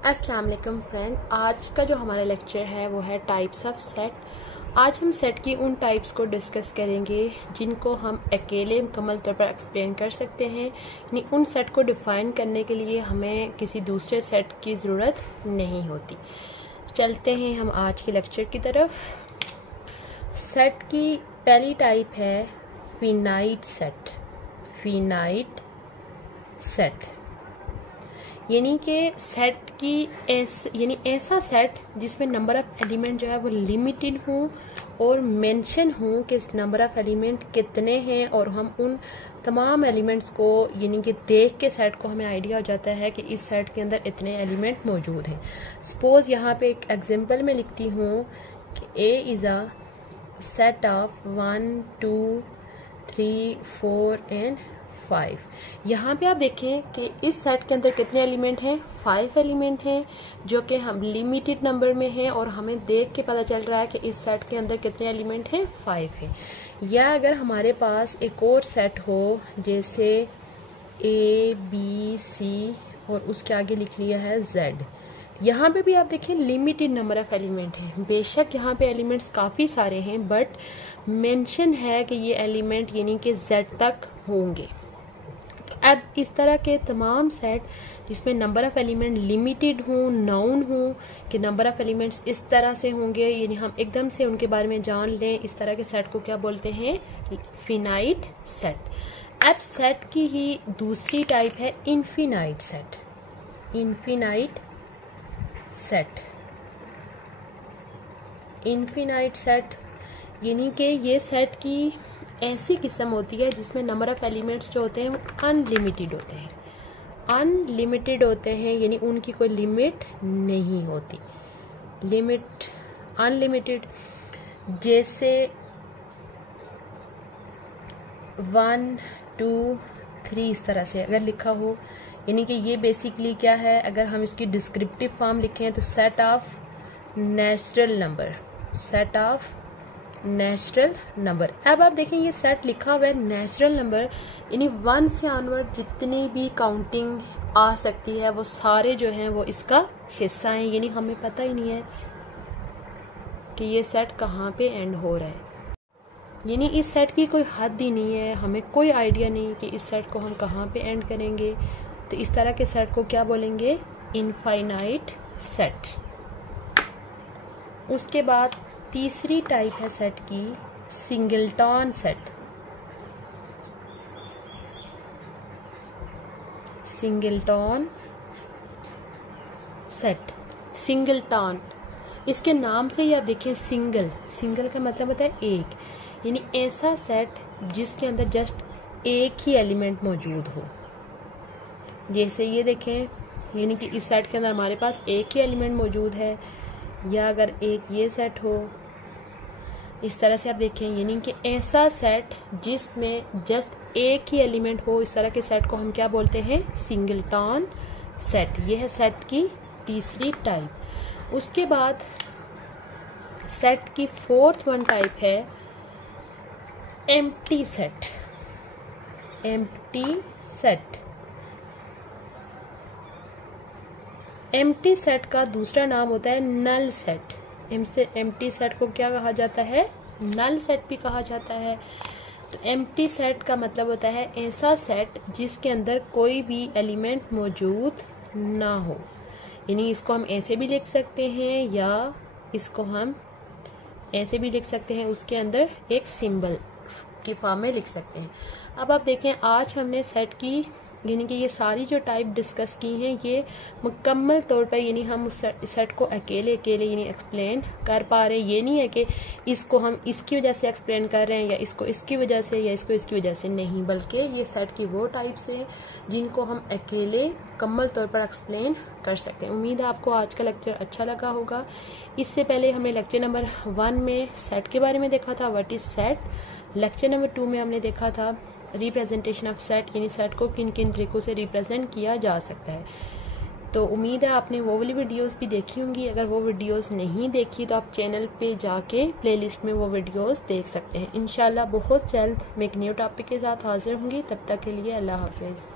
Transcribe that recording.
अस्सलाम वालेकुम फ्रेंड, आज का जो हमारा लेक्चर है वो है टाइप्स ऑफ सेट। आज हम सेट की उन टाइप्स को डिस्कस करेंगे जिनको हम अकेले मुकम्मल तौर पर एक्सप्लेन कर सकते हैं। यानी उन सेट को डिफाइन करने के लिए हमें किसी दूसरे सेट की ज़रूरत नहीं होती। चलते हैं हम आज के लेक्चर की तरफ। सेट की पहली टाइप है फिनाइट सेट। फिनाइट सेट यानी कि सेट की यानी ऐसा सेट जिसमें नंबर ऑफ एलिमेंट जो है वो लिमिटेड हो और मेंशन हो कि नंबर ऑफ एलिमेंट कितने हैं, और हम उन तमाम एलिमेंट्स को यानी कि देख के सेट को हमें आइडिया हो जाता है कि इस सेट के अंदर इतने एलिमेंट मौजूद हैं। सपोज यहाँ पे एक एग्जांपल में लिखती हूँ कि A is a set of 1 2 3 4 and 5। यहाँ पे आप देखें कि इस सेट के अंदर कितने एलिमेंट हैं, 5 एलिमेंट हैं, जो कि हम लिमिटेड नंबर में हैं और हमें देख के पता चल रहा है कि इस सेट के अंदर कितने एलिमेंट हैं, 5 हैं। या अगर हमारे पास एक और सेट हो जैसे A B C और उसके आगे लिख लिया है Z, यहाँ पे भी आप देखें लिमिटेड नंबर ऑफ एलिमेंट हैं। बेशक यहाँ पे एलिमेंट्स काफ़ी सारे हैं बट मेंशन है कि ये एलिमेंट यानी कि Z तक होंगे। अब इस तरह के तमाम सेट जिसमें नंबर ऑफ एलिमेंट लिमिटेड हों, नाउन हों कि नंबर ऑफ एलिमेंट्स इस तरह से होंगे, यानी हम एकदम से उनके बारे में जान लें, इस तरह के सेट को क्या बोलते हैं, फिनाइट सेट। अब सेट की ही दूसरी टाइप है infinite set. Infinite set, infinite set यानी कि ये सेट की ऐसी किस्म होती है जिसमें नंबर ऑफ एलिमेंट्स जो होते हैं वो अनलिमिटेड होते हैं। अनलिमिटेड होते हैं यानी उनकी कोई लिमिट नहीं होती। लिमिट अनलिमिटेड, जैसे 1 2 3 इस तरह से अगर लिखा हो, यानी कि ये बेसिकली क्या है, अगर हम इसकी डिस्क्रिप्टिव फॉर्म लिखें तो set of natural number, set of natural number. अब आप देखें ये सेट लिखा हुआ है नेचुरल नंबर, यानी 1 से ऑनवर्ड जितनी भी काउंटिंग आ सकती है वो सारे जो हैं वो इसका हिस्सा हैं। यानी हमें पता ही नहीं है कि ये सेट कहाँ पे एंड हो रहा है, यानी इस सेट की कोई हद ही नहीं है, हमें कोई आइडिया नहीं कि इस सेट को हम कहाँ पे एंड करेंगे। तो इस तरह के सेट को क्या बोलेंगे, इनफाइनाइट सेट। उसके बाद तीसरी टाइप है सेट की singleton set. Singleton set, singleton इसके नाम से ही आप देखिए, सिंगल, सिंगल का मतलब होता है एक, यानी ऐसा सेट जिसके अंदर जस्ट एक ही एलिमेंट मौजूद हो। जैसे ये देखें, यानी कि इस सेट के अंदर हमारे पास एक ही एलिमेंट मौजूद है, या अगर एक ये सेट हो इस तरह से आप देखें, यानी कि ऐसा सेट जिसमें जस्ट एक ही एलिमेंट हो, इस तरह के सेट को हम क्या बोलते हैं, सिंगलटन सेट। ये है सेट की तीसरी टाइप। उसके बाद सेट की फोर्थ वन टाइप है empty set. Empty set, empty set का दूसरा नाम होता है नल सेट। एम्प्टी सेट को क्या कहा जाता है, नल सेट भी कहा जाता है। तो एम्प्टी सेट का मतलब होता है ऐसा सेट जिसके अंदर कोई भी एलिमेंट मौजूद ना हो। यानी इसको हम ऐसे भी लिख सकते हैं या इसको हम ऐसे भी लिख सकते हैं, उसके अंदर एक सिंबल की फॉर्म में लिख सकते हैं। अब आप देखें, आज हमने सेट की यानी कि ये सारी जो टाइप डिस्कस की हैं ये मुकम्मल तौर पर, यानी हम उस सेट को अकेले अकेले यानी एक्सप्लेन कर पा रहे हैं। ये नहीं है कि इसको हम इसकी वजह से एक्सप्लेन कर रहे हैं या इसको इसकी वजह से या इसको इसकी वजह से, नहीं, बल्कि ये सेट की वो टाइप्स हैं जिनको हम अकेले मुकम्मल तौर पर एक्सप्लेन कर सकते हैं। उम्मीद है आपको आज का लेक्चर अच्छा लगा होगा। इससे पहले हमें लेक्चर नंबर 1 में सेट के बारे में देखा था, what is set. Lecture number 2 में हमने देखा था रिप्रेजेंटेशन ऑफ सेट, यानी सेट को किन किन तरीकों से रिप्रेजेंट किया जा सकता है। तो उम्मीद है आपने वो वाली वीडियोस भी देखी होंगी। अगर वो वीडियोस नहीं देखी तो आप चैनल पे जाके प्लेलिस्ट में वो वीडियोस देख सकते हैं। इंशाल्लाह बहुत जल्द मैं एक न्यू टॉपिक के साथ हाजिर होंगी। तब तक के लिए अल्लाह हाफिज़।